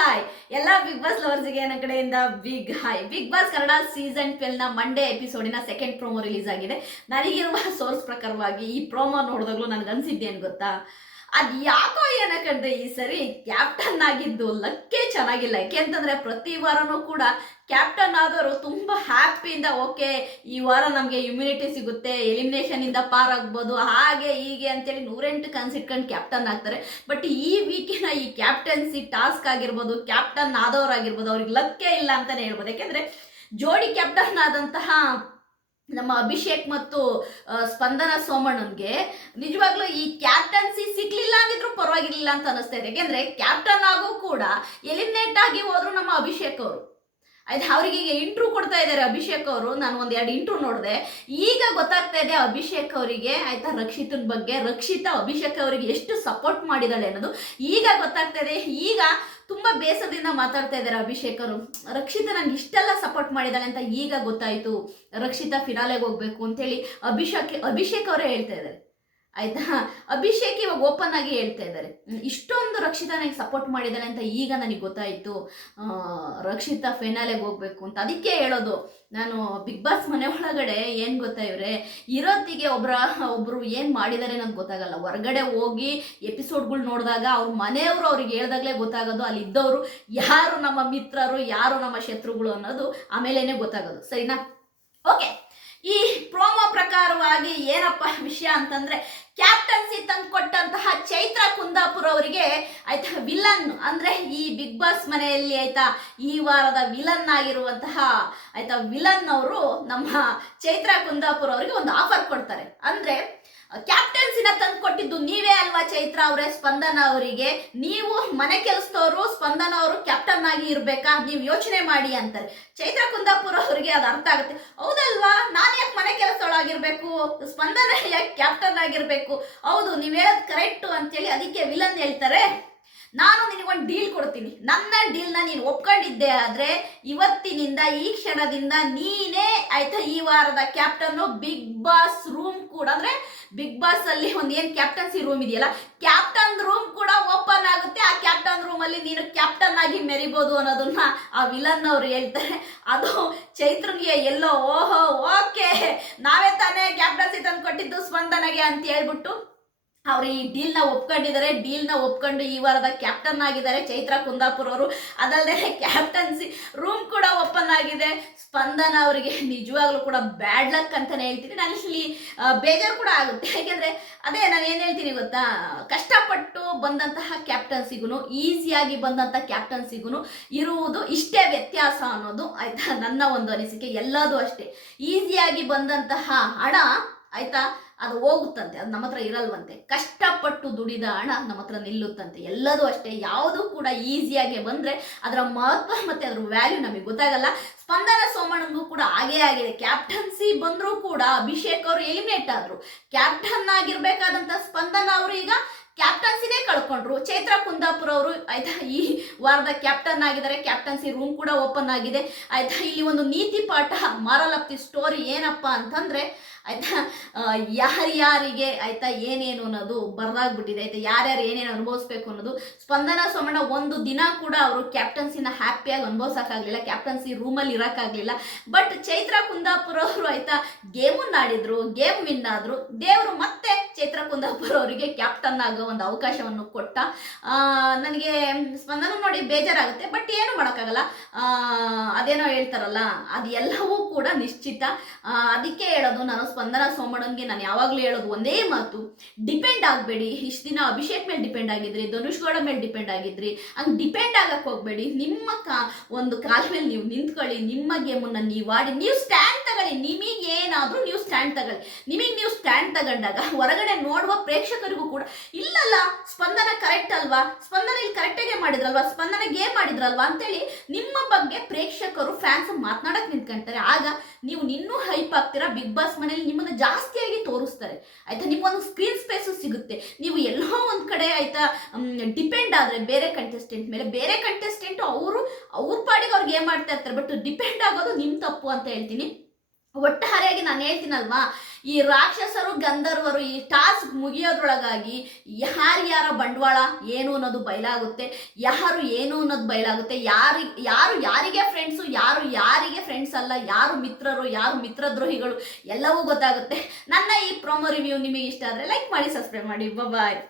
Hi ಎಲ್ಲ big boss ಲವರ್ಸ್ಗೆ ನನ್ನ ಕಡೆಯಿಂದ big hi. Big boss Kannada season 12ನ ಮಂಡೇ ಎಪಿಸೋಡಿನ ಸೆಕೆಂಡ್ ಪ್ರೋಮೋ ರಿಲೀಸ್ ಆಗಿದೆ. ನನಗಿರುವ ಸೋರ್ಸ್ ಪ್ರಕಾರವಾಗಿ ಈ ಪ್ರೋಮೋ ನೋಡಿದಾಗಲೂ ನನಗೆ ಅನ್ಸಿದ್ದೇನು ಗೊತ್ತಾ, ಅದು ಯಾಕೋ ಏನಕ್ಕಂದ್ರೆ ಈ ಸರಿ ಕ್ಯಾಪ್ಟನ್ ಆಗಿದ್ದು ಲಕ್ಕೇ ಚೆನ್ನಾಗಿಲ್ಲ. ಯಾಕೆಂತಂದ್ರೆ ಪ್ರತಿ ವಾರನೂ ಕೂಡ ಕ್ಯಾಪ್ಟನ್ ಆದವರು ತುಂಬ ಹ್ಯಾಪಿಯಿಂದ ಓಕೆ ಈ ವಾರ ನಮಗೆ ಇಮ್ಯುನಿಟಿ ಸಿಗುತ್ತೆ, ಎಲಿಮಿನೇಷನ್ ಇಂದ ಪಾರಾಗ್ಬೋದು, ಹಾಗೆ ಹೀಗೆ ಅಂತೇಳಿ 108 ಕನ್ಸಿಟ್ಕೊಂಡು ಕ್ಯಾಪ್ಟನ್ ಆಗ್ತಾರೆ. ಬಟ್ ಈ ವೀಕಿನ ಈ ಕ್ಯಾಪ್ಟನ್ಸಿ ಟಾಸ್ಕ್ ಆಗಿರ್ಬೋದು, ಕ್ಯಾಪ್ಟನ್ ಆದವರಾಗಿರ್ಬೋದು, ಅವ್ರಿಗೆ ಲಕ್ಕೇ ಇಲ್ಲ ಅಂತಾನೆ ಹೇಳ್ಬೋದು. ಯಾಕೆಂದ್ರೆ ಜೋಡಿ ಕ್ಯಾಪ್ಟನ್ ಆದಂತಹ ನಮ್ಮ ಅಭಿಷೇಕ್ ಮತ್ತು ಸ್ಪಂದನ ಸೋಮಣ್ಣನ್ಗೆ ನಿಜವಾಗ್ಲೂ ಈ ಕ್ಯಾಪ್ಟನ್ಸಿ ಸಿಗ್ಲಿಲ್ಲ ಅಂದಿದ್ರು ಪರವಾಗಿರ್ಲಿಲ್ಲ ಅಂತ ಅನಿಸ್ತಾ ಇದೆ. ಯಾಕೆಂದ್ರೆ ಕ್ಯಾಪ್ಟನ್ ಆಗೋ ಕೂಡ ಎಲಿಮಿನೇಟ್ ಆಗಿ ಹೋದ್ರು ನಮ್ಮ ಅಭಿಷೇಕ್ ಅವರು. ಆಯ್ತು, ಅವರಿಗೆ ಈಗ ಇಂಟ್ರೂ ಕೊಡ್ತಾ ಇದ್ದಾರೆ ಅಭಿಷೇಕ್ ಅವರು. ನಾನು ಒಂದೆರಡು ಇಂಟ್ರೂ ನೋಡಿದೆ, ಈಗ ಗೊತ್ತಾಗ್ತಾ ಇದೆ ಅಭಿಷೇಕ್ ಅವರಿಗೆ ಆಯ್ತಾ ರಕ್ಷಿತನ ಬಗ್ಗೆ, ರಕ್ಷಿತಾ ಅಭಿಷೇಕ್ ಅವರಿಗೆ ಎಷ್ಟು ಸಪೋರ್ಟ್ ಮಾಡಿದಾಳೆ ಅನ್ನೋದು ಈಗ ಗೊತ್ತಾಗ್ತಾ ಇದೆ. ಈಗ ತುಂಬಾ ಬೇಸರದಿಂದ ಮಾತಾಡ್ತಾ ಇದ್ದಾರೆ ಅಭಿಷೇಕ್ ಅವರು. ರಕ್ಷಿತಾ ನನ್ಗೆ ಇಷ್ಟೆಲ್ಲ ಸಪೋರ್ಟ್ ಮಾಡಿದಾಳೆ ಅಂತ ಈಗ ಗೊತ್ತಾಯ್ತು, ರಕ್ಷಿತಾ ಫಿನಾಲೆಗೆ ಹೋಗ್ಬೇಕು ಅಂತೇಳಿ ಅಭಿಷೇಕ್ ಅವರೇ ಹೇಳ್ತಾ ಇದ್ದಾರೆ. ಆಯ್ತಾ, ಅಭಿಷೇಕ್ ಇವಾಗ ಓಪನ್ ಆಗಿ ಹೇಳ್ತಾ ಇದ್ದಾರೆ, ಇಷ್ಟೊಂದು ರಕ್ಷಿತಾ ನನಗೆ ಸಪೋರ್ಟ್ ಮಾಡಿದ್ದಾಳೆ ಅಂತ ಈಗ ನನಗೆ ಗೊತ್ತಾಯಿತು, ರಕ್ಷಿತಾ ಫೈನಲಿಗೆ ಹೋಗ್ಬೇಕು ಅಂತ. ಅದಕ್ಕೆ ಹೇಳೋದು ನಾನು, ಬಿಗ್ ಬಾಸ್ ಮನೆ ಒಳಗಡೆ ಏನು ಗೊತ್ತಾ ಇವ್ರೆ, ಇರೋತ್ತಿಗೆ ಒಬ್ರು ಏನು ಮಾಡಿದ್ದಾರೆ ನನಗೆ ಗೊತ್ತಾಗಲ್ಲ. ಹೊರಗಡೆ ಹೋಗಿ ಎಪಿಸೋಡ್ಗಳು ನೋಡಿದಾಗ ಅವ್ರ ಮನೆಯವರು ಅವ್ರಿಗೆ ಹೇಳ್ದಾಗಲೇ ಗೊತ್ತಾಗೋದು ಅಲ್ಲಿದ್ದವರು ಯಾರು ನಮ್ಮ ಮಿತ್ರರು, ಯಾರು ನಮ್ಮ ಶತ್ರುಗಳು ಅನ್ನೋದು ಆಮೇಲೇನೆ ಗೊತ್ತಾಗೋದು. ಸರಿನಾ? ಓಕೆ, ಈ ಪ್ರೋಮೋ ಪ್ರಕಾರವಾಗಿ ಏನಪ್ಪ ವಿಷಯ ಅಂತಂದ್ರೆ, ಕ್ಯಾಪ್ಟನ್ಸಿ ತಂದು ಕೊಟ್ಟಂತಹ ಚೈತ್ರ ಕುಂದಾಪುರ ಅವರಿಗೆ ಆಯ್ತಾ ವಿಲನ್ ಅಂದ್ರೆ ಈ ಬಿಗ್ ಬಾಸ್ ಮನೆಯಲ್ಲಿ ಆಯ್ತಾ ಈ ವಾರದ ವಿಲನ್ ಆಗಿರುವಂತಹ ಆಯ್ತಾ ವಿಲನ್ ಅವರು ನಮ್ಮ ಚೈತ್ರ ಕುಂದಾಪುರ ಅವರಿಗೆ ಒಂದು ಆಫರ್ ಕೊಡ್ತಾರೆ. ಅಂದ್ರೆ ಕ್ಯಾಪ್ಟನ್ಸಿನ ತಂದು ಕೊಟ್ಟಿದ್ದು ನೀವೇ ಅಲ್ವಾ ಚೈತ್ರ ಅವರೇ, ಸ್ಪಂದನ ಅವರಿಗೆ ನೀವು ಮನೆ ಕೆಲಸದವರು, ಸ್ಪಂದನ ಅವರು ಕ್ಯಾಪ್ಟನ್ ಆಗಿ ಇರ್ಬೇಕಾ, ನೀವು ಯೋಚನೆ ಮಾಡಿ ಅಂತಾರೆ. ಚೈತ್ರ ಕುಂದಾಪುರ ಅವರಿಗೆ ಅದು ಅರ್ಥ ಆಗುತ್ತೆ, ಹೌದಲ್ವಾ ನಾನು ಯಾಕೆ ಮನೆ ಕೆಲಸದೊಳಗಿರ್ಬೇಕು, ಸ್ಪಂದನ ಯಾಕೆ ಕ್ಯಾಪ್ಟನ್ ಆಗಿರ್ಬೇಕು, ಹೌದು ನೀವು ಹೇಳೋದು ಕರೆಕ್ಟು ಅಂತೇಳಿ ಅದಕ್ಕೆ ವಿಲನ್ ಹೇಳ್ತಾರೆ, ನಾನು ನಿನಗೊಂದು ಡೀಲ್ ಕೊಡ್ತೀನಿ, ನನ್ನ ಡೀಲ್ನ ನೀನು ಒಪ್ಕೊಂಡಿದ್ದೆ ಆದರೆ ಇವತ್ತಿನಿಂದ ಈ ಕ್ಷಣದಿಂದ ನೀನೇ ಆಯ್ತಾ ಈ ವಾರದ ಕ್ಯಾಪ್ಟನ್ನು. ಬಿಗ್ ಬಾಸ್ ರೂಮ್ ಕೂಡ ಅಂದ್ರೆ ಬಿಗ್ ಬಾಸ್ ಅಲ್ಲಿ ಒಂದು ಏನು ಕ್ಯಾಪ್ಟನ್ಸಿ ರೂಮ್ ಇದೆಯಲ್ಲ, ಕ್ಯಾಪ್ಟನ್ ರೂಮ್ ಕೂಡ ಓಪನ್ ಆಗುತ್ತೆ. ಆ ಕ್ಯಾಪ್ಟನ್ ರೂಮ್ ಅಲ್ಲಿ ನೀನು ಕ್ಯಾಪ್ಟನ್ ಆಗಿ ಮೆರಿಬೋದು ಅನ್ನೋದನ್ನ ಆ ವಿಲನ್ ಅವರು ಹೇಳ್ತಾರೆ. ಅದು ಚೈತ್ರನಿಗೆ ಎಲ್ಲೋ ಓಹೋ ಓಕೆ ನಾವೇ ತಾನೇ ಕ್ಯಾಪ್ಟನ್ಸಿ ತಂದು ಕೊಟ್ಟಿದ್ದು ಸ್ಪಂದನಗೆ ಅಂತ ಹೇಳ್ಬಿಟ್ಟು ಅವರು ಈ ಡೀಲ್ನ ಒಪ್ಕೊಂಡಿದ್ದಾರೆ. ಡೀಲ್ನ ಒಪ್ಕೊಂಡು ಈ ವಾರದ ಕ್ಯಾಪ್ಟನ್ ಆಗಿದ್ದಾರೆ ಚೈತ್ರ ಕುಂದಾಪುರ ಅವರು. ಅದಲ್ಲದೆ ಕ್ಯಾಪ್ಟನ್ಸಿ ರೂಮ್ ಕೂಡ ಓಪನ್ ಆಗಿದೆ. ಸ್ಪಂದನ ಅವರಿಗೆ ನಿಜವಾಗ್ಲೂ ಕೂಡ ಬ್ಯಾಡ್ ಲಕ್ ಅಂತಾನೆ ಹೇಳ್ತೀನಿ. ನಾನು ಇಲ್ಲಿ ಬೇಜಾರು ಕೂಡ ಆಗುತ್ತೆ. ಯಾಕೆಂದ್ರೆ ಅದೇ ನಾನು ಏನು ಹೇಳ್ತೀನಿ ಗೊತ್ತಾ, ಕಷ್ಟಪಟ್ಟು ಬಂದಂತಹ ಕ್ಯಾಪ್ಟನ್ಸಿಗೂ ಈಸಿಯಾಗಿ ಬಂದಂಥ ಕ್ಯಾಪ್ಟನ್ಸಿಗೂ ಇರುವುದು ಇಷ್ಟೇ ವ್ಯತ್ಯಾಸ ಅನ್ನೋದು ಆಯ್ತಾ ನನ್ನ ಒಂದು ಅನಿಸಿಕೆ. ಎಲ್ಲದೂ ಅಷ್ಟೇ, ಈಸಿಯಾಗಿ ಬಂದಂತಹ ಹಣ ಆಯ್ತಾ ಅದು ಹೋಗುತ್ತಂತೆ, ಅದು ನಮ್ಮ ಹತ್ರ ಇರಲ್ವಂತೆ. ಕಷ್ಟಪಟ್ಟು ದುಡಿದ ಹಣ ನಮ್ಮ ಹತ್ರ ನಿಲ್ಲುತ್ತಂತೆ. ಎಲ್ಲದೂ ಅಷ್ಟೇ, ಯಾವುದೂ ಕೂಡ ಈಸಿಯಾಗಿ ಬಂದರೆ ಅದರ ಮಹತ್ವ ಮತ್ತು ಅದರ ವ್ಯಾಲ್ಯೂ ನಮಗೆ ಗೊತ್ತಾಗಲ್ಲ. ಸ್ಪಂದನ ಸೋಮಣ್ಣನಿಗೂ ಕೂಡ ಹಾಗೇ ಆಗಿದೆ. ಕ್ಯಾಪ್ಟನ್ಸಿ ಬಂದರೂ ಕೂಡ ಅಭಿಷೇಕ್ ಅವರು ಎಲಿಮಿನೇಟ್ ಆದರು. ಕ್ಯಾಪ್ಟನ್ ಆಗಿರ್ಬೇಕಾದಂಥ ಸ್ಪಂದನ ಅವರು ಈಗ ಕ್ಯಾಪ್ಟನ್ಸಿನೇ ಕಳ್ಕೊಂಡ್ರು. ಚೈತ್ರ ಕುಂದಾಪುರ ಅವರು ಆಯ್ತಾ ಈ ವಾರದ ಕ್ಯಾಪ್ಟನ್ ಆಗಿದ್ದಾರೆ. ಕ್ಯಾಪ್ಟನ್ಸಿ ರೂಮ್ ಕೂಡ ಓಪನ್ ಆಗಿದೆ. ಆಯ್ತಾ, ಇಲ್ಲಿ ಒಂದು ನೀತಿ ಪಾಠ, ಮಾರಲ್ ಆಫ್ ದಿ ಸ್ಟೋರಿ ಏನಪ್ಪ ಅಂತಂದ್ರೆ ಆಯ್ತಾ ಯಾರ್ಯಾರಿಗೆ ಆಯ್ತಾ ಏನೇನು ಅನ್ನೋದು ಬರ್ದಾಗ್ಬಿಟ್ಟಿದೆ. ಆಯ್ತಾ ಯಾರ್ಯಾರು ಏನೇನು ಅನುಭವಿಸ್ಬೇಕು ಅನ್ನೋದು. ಸ್ಪಂದನ ಸೋಮಣ್ಣ ಒಂದು ದಿನ ಕೂಡ ಅವರು ಕ್ಯಾಪ್ಟನ್ಸಿನ ಹ್ಯಾಪಿಯಾಗಿ ಅನುಭವಿಸೋಕ್ಕಾಗಲಿಲ್ಲ, ಕ್ಯಾಪ್ಟನ್ಸಿ ರೂಮಲ್ಲಿ ಇರೋಕ್ಕಾಗಲಿಲ್ಲ. ಬಟ್ ಚೈತ್ರ ಕುಂದಾಪುರ ಅವರು ಆಯ್ತಾ ಗೇಮನ್ನು ಆಡಿದ್ರು, ಗೇಮ್ ವಿನ್ ಆದ್ರು. ದೇವರು ಮತ್ತೆ ಚೈತ್ರ ಕುಂದಾಪುರ ಅವರಿಗೆ ಕ್ಯಾಪ್ಟನ್ ಆಗೋ ಒಂದು ಅವಕಾಶವನ್ನು ಕೊಟ್ಟ. ನನಗೆ ಸ್ಪಂದನ ನೋಡಿ ಬೇಜಾರಾಗುತ್ತೆ, ಬಟ್ ಏನು ಮಾಡೋಕ್ಕಾಗಲ್ಲ. ಅದೇನೋ ಹೇಳ್ತಾರಲ್ಲ, ಅದು ಎಲ್ಲವೂ ಕೂಡ ನಿಶ್ಚಿತ. ಅದಕ್ಕೆ ಹೇಳೋದು ನಾನು ಸ್ಪಂದನ ಸೋಮಣ್ಣನಿಗೆ ನಾನು ಯಾವಾಗಲೂ ಹೇಳೋದು ಒಂದೇ ಮಾತು, ಡಿಪೆಂಡ್ ಆಗಬೇಡಿ. ಇಷ್ಟು ದಿನ ಅಭಿಷೇಕ್ ಮೇಲೆ ಡಿಪೆಂಡ್ ಆಗಿದ್ರಿ, ಧನುಷ್ ಗೌಡ ಮೇಲೆ ಡಿಪೆಂಡ್ ಆಗಿದ್ರಿ, ಹಂಗೆ ಡಿಪೆಂಡ್ ಆಗಕ್ಕೆ ಹೋಗಬೇಡಿ. ನಿಮ್ಮ ಒಂದು ಕಾಲ ಮೇಲೆ ನೀವು ನಿಂತ್ಕೊಳ್ಳಿ, ನಿಮ್ಮ ಗೇಮನ್ನು ನೀವು ಆಡಿ, ನೀವು ಸ್ಟ್ಯಾಂಡ್ ತಗೊಳ್ಳಿ. ನಿಮಗೇನಾದರೂ ನೀವು ಸ್ಟ್ಯಾಂಡ್ ತಗೊಳ್ಳಿ. ನೀವು ಸ್ಟ್ಯಾಂಡ್ ತಗೊಂಡಾಗ ಹೊರಗಡೆ ನೋಡುವ ಪ್ರೇಕ್ಷಕರಿಗೂ ಕೂಡ ಇಲ್ಲಲ್ಲ ಸ್ಪಂದನ ಕರೆಕ್ಟ್ ಅಲ್ವಾ, ಸ್ಪಂದನ ಇಲ್ಲಿ ಕರೆಕ್ಟಾಗೆ ಮಾಡಿದ್ರಲ್ವಾ, ಸ್ಪಂದನ ಗೇಮ್ ಮಾಡಿದ್ರಲ್ವಾ ಅಂತೇಳಿ ನಿಮ್ಮ ಬಗ್ಗೆ ಪ್ರೇಕ್ಷಕರು ಫ್ಯಾನ್ಸ್ ಮಾತನಾಡಕ್ಕೆ ನಿಂತ್ಕೊಂತಾರೆ. ಆಗ ನೀವು ಇನ್ನೂ ಹೈಪ್ ಆಗ್ತೀರಾ. ಬಿಗ್ ಬಾಸ್ ಮನೇಲಿ ನಿಮ್ಮನ್ನು ಜಾಸ್ತಿಯಾಗಿ ತೋರಿಸ್ತಾರೆ. ಆಯ್ತಾ, ನಿಮ್ಗೊಂದು ಸ್ಕ್ರೀನ್ ಸ್ಪೇಸು ಸಿಗುತ್ತೆ. ನೀವು ಎಲ್ಲೋ ಒಂದು ಕಡೆ ಆಯ್ತಾ ಡಿಪೆಂಡ್ ಆದರೆ ಬೇರೆ ಕಂಟೆಸ್ಟೆಂಟ್ ಮೇಲೆ, ಬೇರೆ ಕಂಟೆಸ್ಟೆಂಟು ಅವ್ರ ಪಾಡಿಗೆ ಅವ್ರಿಗೆ ಏನು ಮಾಡ್ತಾ ಇರ್ತಾರೆ. ಬಟ್ ಡಿಪೆಂಡ್ ಆಗೋದು ನಿಮ್ಮ ತಪ್ಪು ಅಂತ ಹೇಳ್ತೀನಿ. ಒಟ್ಟಾರೆಯಾಗಿ ನಾನು ಹೇಳ್ತೀನಲ್ವಾ, ಈ ರಾಕ್ಷಸರು ಗಂಧರ್ವರು ಈ ಟಾಸ್ಕ್ ಮುಗಿಯೋದ್ರೊಳಗಾಗಿ ಯಾರ್ಯಾರ ಬಂಡವಾಳ ಏನು ಅನ್ನೋದು ಬಯಲಾಗುತ್ತೆ, ಯಾರು ಏನು ಅನ್ನೋದು ಬಯಲಾಗುತ್ತೆ, ಯಾರು ಯಾರಿಗೆ ಫ್ರೆಂಡ್ಸು, ಯಾರು ಯಾರಿಗೆ ಫ್ರೆಂಡ್ಸ್ ಅಲ್ಲ, ಯಾರು ಮಿತ್ರರು, ಯಾರು ಮಿತ್ರದ್ರೋಹಿಗಳು ಎಲ್ಲವೂ ಗೊತ್ತಾಗುತ್ತೆ. ನನ್ನ ಈ ಪ್ರೊಮೋ ರಿವ್ಯೂ ನಿಮಗೆ ಇಷ್ಟ ಆದರೆ ಲೈಕ್ ಮಾಡಿ, ಸಬ್ಸ್ಕ್ರೈಬ್ ಮಾಡಿ. ಬಾಯ್.